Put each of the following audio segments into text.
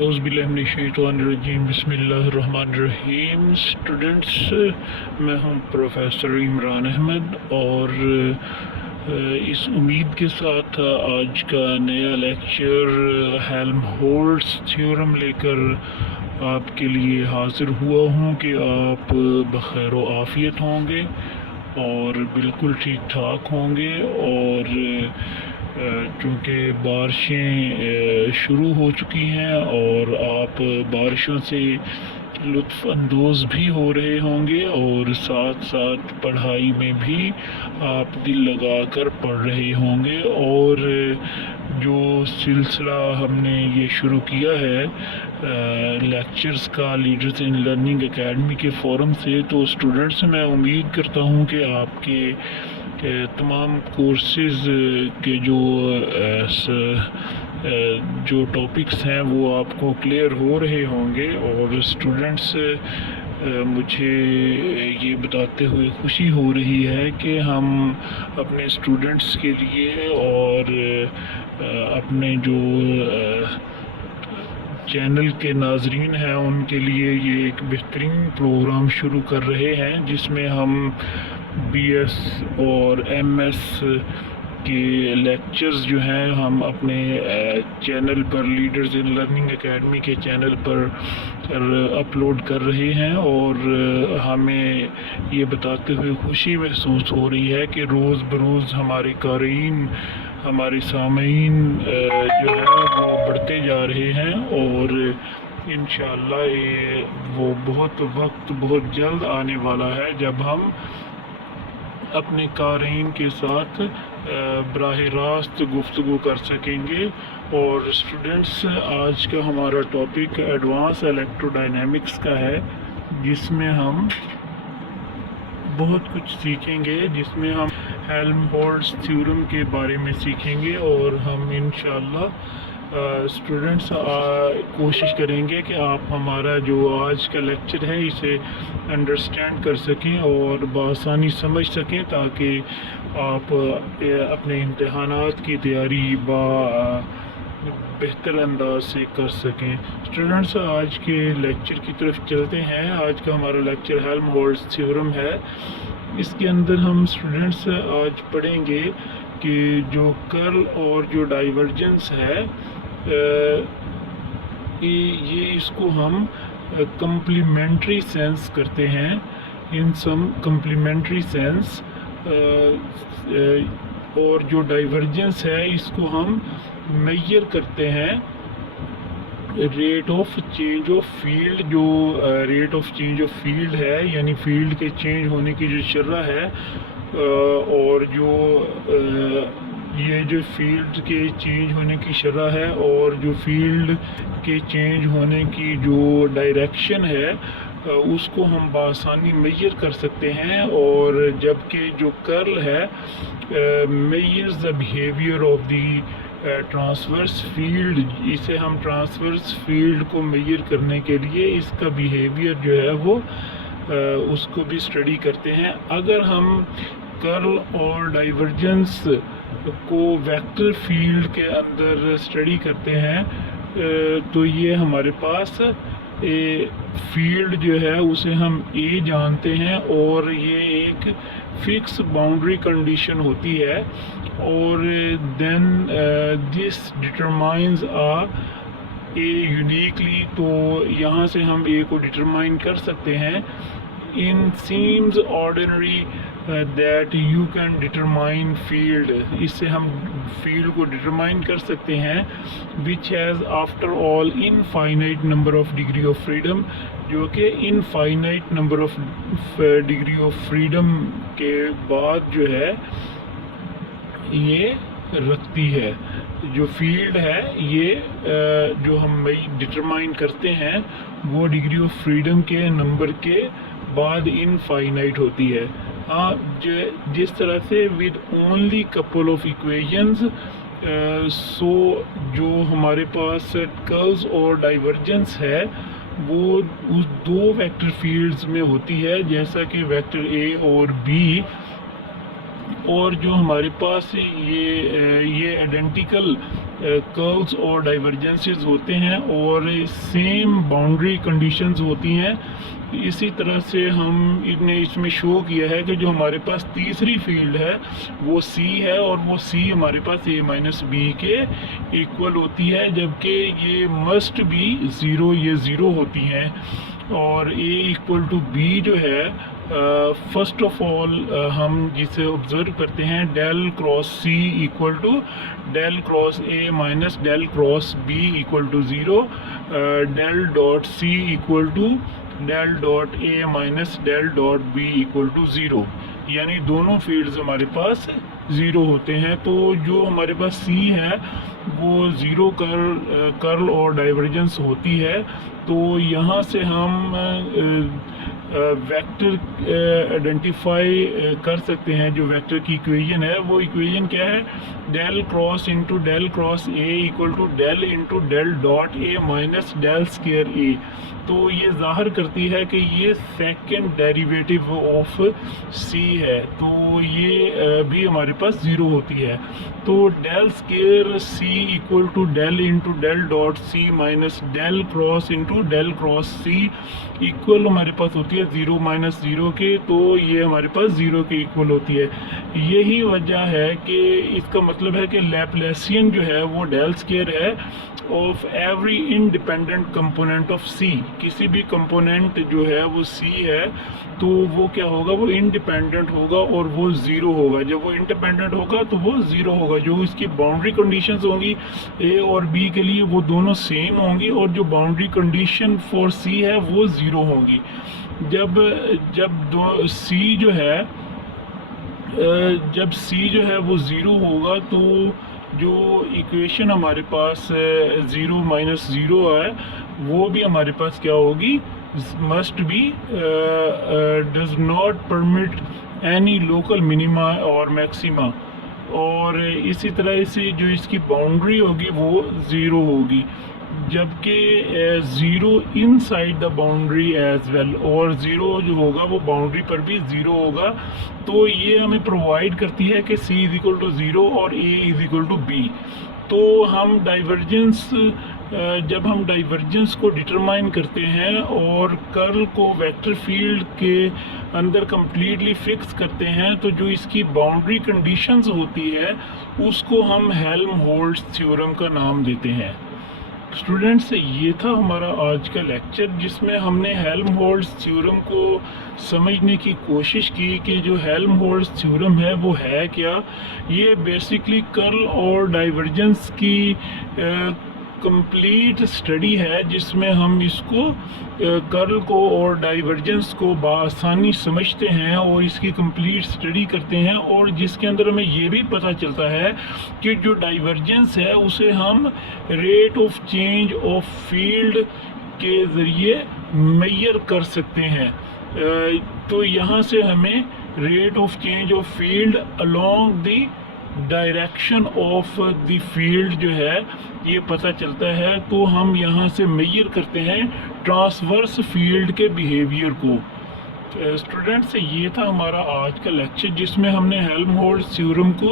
اعوذ باللہ من الشیطان الرجیم، بسم اللہ الرحمن الرحیم۔ اسٹوڈنٹس، میں ہوں پروفیسر عمران احمد، اور اس امید کے ساتھ آج کا نیا لیکچر ہیلم ہولٹز تھیورم لے کر آپ کے لیے حاضر ہوا ہوں کہ آپ بخیر و عافیت ہوں گے اور بالکل ٹھیک ٹھاک ہوں گے۔ اور چونکہ بارشیں شروع ہو چکی ہیں اور آپ بارشوں سے لطف اندوز بھی ہو رہے ہوں گے، اور ساتھ ساتھ پڑھائی میں بھی آپ دل لگا کر پڑھ رہے ہوں گے۔ اور جو سلسلہ ہم نے یہ شروع کیا ہے لیکچرز کا لیڈرز ان لرننگ اکیڈمی کے فورم سے، تو اسٹوڈنٹس میں امید کرتا ہوں کہ آپ کے تمام کورسز کے جو ٹاپکس ہیں وہ آپ کو کلیئر ہو رہے ہوں گے۔ اور اسٹوڈنٹس، مجھے یہ بتاتے ہوئے خوشی ہو رہی ہے کہ ہم اپنے اسٹوڈنٹس کے لیے اور اپنے جو چینل کے ناظرین ہیں ان کے لیے یہ ایک بہترین پروگرام شروع کر رہے ہیں، جس میں ہم بی ایس اور ایم ایس کے لیکچرز جو ہیں ہم اپنے channel per, leaders in learning academy کے چینل پر اپلوڈ کر رہے ہیں۔ اور ہمیں یہ بتاتے ہوئے خوشی محسوس ہو رہی ہے کہ روز بروز ہمارے قارئین، ہمارے سامعین جو ہے وہ بڑھتے جا رہے ہیں، اور انشاءاللہ وہ وقت بہت جلد آنے والا ہے جب ہم اپنے قارئین کے ساتھ براہ راست گفتگو کر سکیں گے۔ اور اسٹوڈنٹس، آج کا ہمارا ٹاپک ایڈوانس الیکٹرو ڈائنامکس کا ہے، جس میں ہم بہت کچھ سیکھیں گے، جس میں ہم ہیلم ہولٹز تھیورم کے بارے میں سیکھیں گے، اور ہم انشاءاللہ اسٹوڈنٹس کوشش کریں گے کہ آپ ہمارا جو آج کا لیکچر ہے اسے انڈرسٹینڈ کر سکیں اور بآسانی سمجھ سکیں، تاکہ آپ اپنے امتحانات کی تیاری بہتر انداز سے کر سکیں۔ اسٹوڈنٹس، آج کے لیکچر کی طرف چلتے ہیں۔ آج کا ہمارا لیکچر ہیلم ہولٹز تھیورم ہے۔ اس کے اندر ہم اسٹوڈنٹس آج پڑھیں گے کہ جو کرل اور جو ڈائیورجنس ہے، یہ اس کو ہم کمپلیمنٹری سینس کرتے ہیں، ان سم کمپلیمنٹری سینس، اور جو ڈائیورجنس ہے اس کو ہم میئر کرتے ہیں rate of change of field. جو rate of change of field ہے، یعنی فیلڈ کے چینج ہونے کی جو شرح ہے، اور جو یہ جو فیلڈ کے چینج ہونے کی شرح ہے اور جو فیلڈ کے چینج ہونے کی جو ڈائریکشن ہے، اس کو ہم بآسانی میئر کر سکتے ہیں۔ اور جبکہ جو کرل ہے measures the behaviour of the transverse field, اسے ہم ٹرانسورس فیلڈ کو میئر کرنے کے لیے اس کا بیہیویئر جو ہے وہ اس کو بھی اسٹڈی کرتے ہیں۔ اگر ہم کرل اور ڈائیورجنس کو ویکٹر فیلڈ کے اندر اسٹڈی کرتے ہیں، تو یہ ہمارے پاس فیلڈ جو ہے اسے ہم اے جانتے ہیں، اور یہ ایک فکس باؤنڈری کنڈیشن ہوتی ہے، اور دین دس ڈٹرمائنز اے یونیکلی۔ تو یہاں سے ہم اے کو ڈٹرمائن کر سکتے ہیں۔ In seems ordinary that you can determine field، اس سے ہم فیلڈ کو ڈٹرمائن کر سکتے ہیں، which has after all infinite number of degree of freedom، جو کہ infinite number of degree of freedom کے بعد جو ہے یہ رکھتی ہے۔ جو فیلڈ ہے یہ جو ہم ڈٹرمائن کرتے ہیں وہ ڈگری آف فریڈم کے نمبر کے بعد انفائنائٹ ہوتی ہے۔ ہاں، جس طرح سے with only couple of equations, so جو ہمارے پاس کرلز اور ڈائیورجنس ہے وہ اس دو ویکٹر فیلڈز میں ہوتی ہے، جیسا کہ ویکٹر اے اور بی، اور جو ہمارے پاس یہ آئیڈینٹیکل कर्ल्स और डाइवर्जेंसेस होते हैं और सेम बाउंड्री कंडीशंस होती हैं। इसी तरह से हमने इसमें शो किया है कि जो हमारे पास तीसरी फील्ड है वो सी है और वो सी हमारे पास a माइनस बी के इक्वल होती है, जबकि ये मस्ट बी ज़ीरो, ये ज़ीरो होती हैं। और a इक्वल टू बी जो है फर्स्ट ऑफ ऑल हम जिसे ऑब्जर्व करते हैं del cross C equal to del cross A minus del cross B equal to zero, del dot C equal to del dot A minus del dot B equal to zero, यानी दोनों fields हमारे पास zero होते हैं। तो जो हमारे पास सी है वो ज़ीरो कर्ल और डाइवर्जेंस होती है। तो यहाँ से हम वेक्टर आइडेंटिफाई कर सकते हैं। जो वेक्टर की इक्वेशन है वो इक्वेशन क्या है, del cross into del cross A equal to del into del dot A minus del square A. तो ये ज़ाहिर करती है कि ये सेकंड डेरिवेटिव ऑफ सी है, तो ये भी हमारे पास ज़ीरो होती है। तो del square C equal to del into del dot C minus del cross into del cross C equal हमारे पास होती है ज़ीरो माइनस ज़ीरो के, तो ये हमारे पास ज़ीरो के इक्वल होती है। यही वजह है कि इसका मतलब है कि लैप्लासियन जो है वो डेल स्क्वायर है of every independent component of C. किसी भी कंपोनेंट जो है वो सी है तो वो क्या होगा, वो इंडिपेंडेंट होगा और वो ज़ीरो होगा। जब वो इंडिपेंडेंट होगा तो वो ज़ीरो होगा। जो इसकी बाउंड्री कंडीशंस होंगी ए और बी के लिए वो दोनों सेम होंगी और जो बाउंड्री कंडीशन फॉर सी है वो ज़ीरो होंगी। जब सी जो है वो ज़ीरो होगा तो जो इक्वेशन हमारे पास ज़ीरो माइनस ज़ीरो है वो भी हमारे पास क्या होगी, must be does not permit any local minima और मैक्सिमा। और इसी तरह से जो इसकी बाउंड्री होगी वो ज़ीरो होगी, जबकि zero inside the boundary as well, और ज़ीरो जो होगा वो बाउंड्री पर भी ज़ीरो होगा। तो ये हमें प्रोवाइड करती है कि c is equal to zero और a is equal to B. तो हम डाइवर्जेंस जब हम डाइवर्जेंस को डिटरमाइन करते हैं और कर्ल को वेक्टर फील्ड के अंदर कम्प्लीटली फिक्स करते हैं, तो जो इसकी बाउंड्री कंडीशंस होती है उसको हम हेल्महोल्ट्ज़ थ्योरम का नाम देते हैं। स्टूडेंट्स, ये था हमारा आज का लेक्चर जिसमें हमने हेल्महोल्ट्ज़ थ्योरम को समझने की कोशिश की कि जो हेल्महोल्ट्ज़ थ्योरम है वो है क्या। ये बेसिकली कर्ल और डाइवर्जेंस की कंप्लीट स्टडी है जिसमें हम इसको कर्ल को और डाइवर्जेंस को बआसानी समझते हैं और इसकी कंप्लीट स्टडी करते हैं, और जिसके अंदर हमें ये भी पता चलता है कि जो डाइवर्जेंस है उसे हम rate of change of field के ज़रिए मेजर कर सकते हैं। तो यहाँ से हमें rate of change of field along the direction of the field जो है ये पता चलता है। तो हम यहाँ से मेजर करते हैं ट्रांसवर्स फील्ड के बिहेवियर को। स्टूडेंट्स, ये था हमारा आज का लेक्चर जिसमें हमने हेल्महोल्ट्ज़ थ्योरम को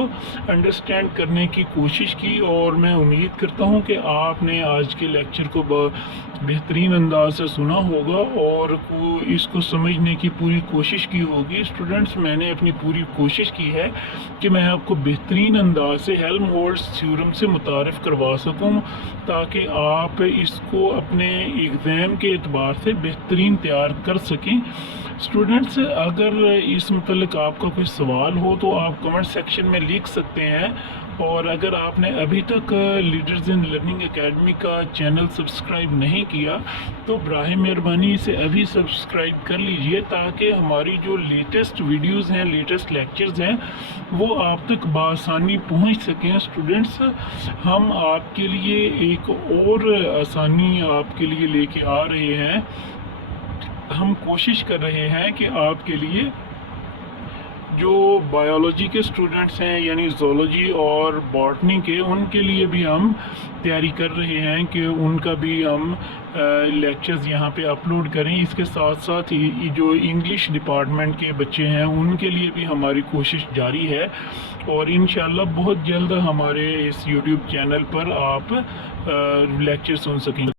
अंडरस्टैंड करने की कोशिश की, और मैं उम्मीद करता हूँ कि आपने आज के लेक्चर को बेहतरीन अंदाज से सुना होगा और इसको समझने की पूरी कोशिश की होगी। स्टूडेंट्स, मैंने अपनी पूरी कोशिश की है कि मैं आपको बेहतरीन अंदाज से हेल्महोल्ट्ज़ थ्योरम से मुतारिफ़ करवा सकूँ ताकि आप इसको अपने एग्ज़ाम के एतबार से बेहतरीन तैयार कर सकें। स्टूडेंट्स, अगर इस मतलब आपका कोई सवाल हो तो आप कमेंट सेक्शन में लिख सकते हैं, और अगर आपने अभी तक लीडर्स इन लर्निंग एकेडमी का चैनल सब्सक्राइब नहीं किया तो बराए मेहरबानी इसे अभी सब्सक्राइब कर लीजिए ताकि हमारी जो लेटेस्ट वीडियोस हैं, लेटेस्ट लेक्चर्स हैं, वो आप तक बआसानी पहुंच सकें। स्टूडेंट्स, हम आपके लिए एक और आसानी आपके लिए लेके आ रहे हैं। हम कोशिश कर रहे हैं कि आपके लिए جو بایولوجی کے اسٹوڈنٹس ہیں یعنی زولوجی اور باٹنی کے، ان کے لیے بھی ہم تیاری کر رہے ہیں کہ ان کا بھی ہم لیکچرز یہاں پہ اپلوڈ کریں۔ اس کے ساتھ ساتھ ہی جو انگلش ڈپارٹمنٹ کے بچے ہیں ان کے لیے بھی ہماری کوشش جاری ہے، اور انشاءاللہ بہت جلد ہمارے اس یوٹیوب چینل پر آپ لیکچر سن سکیں گے۔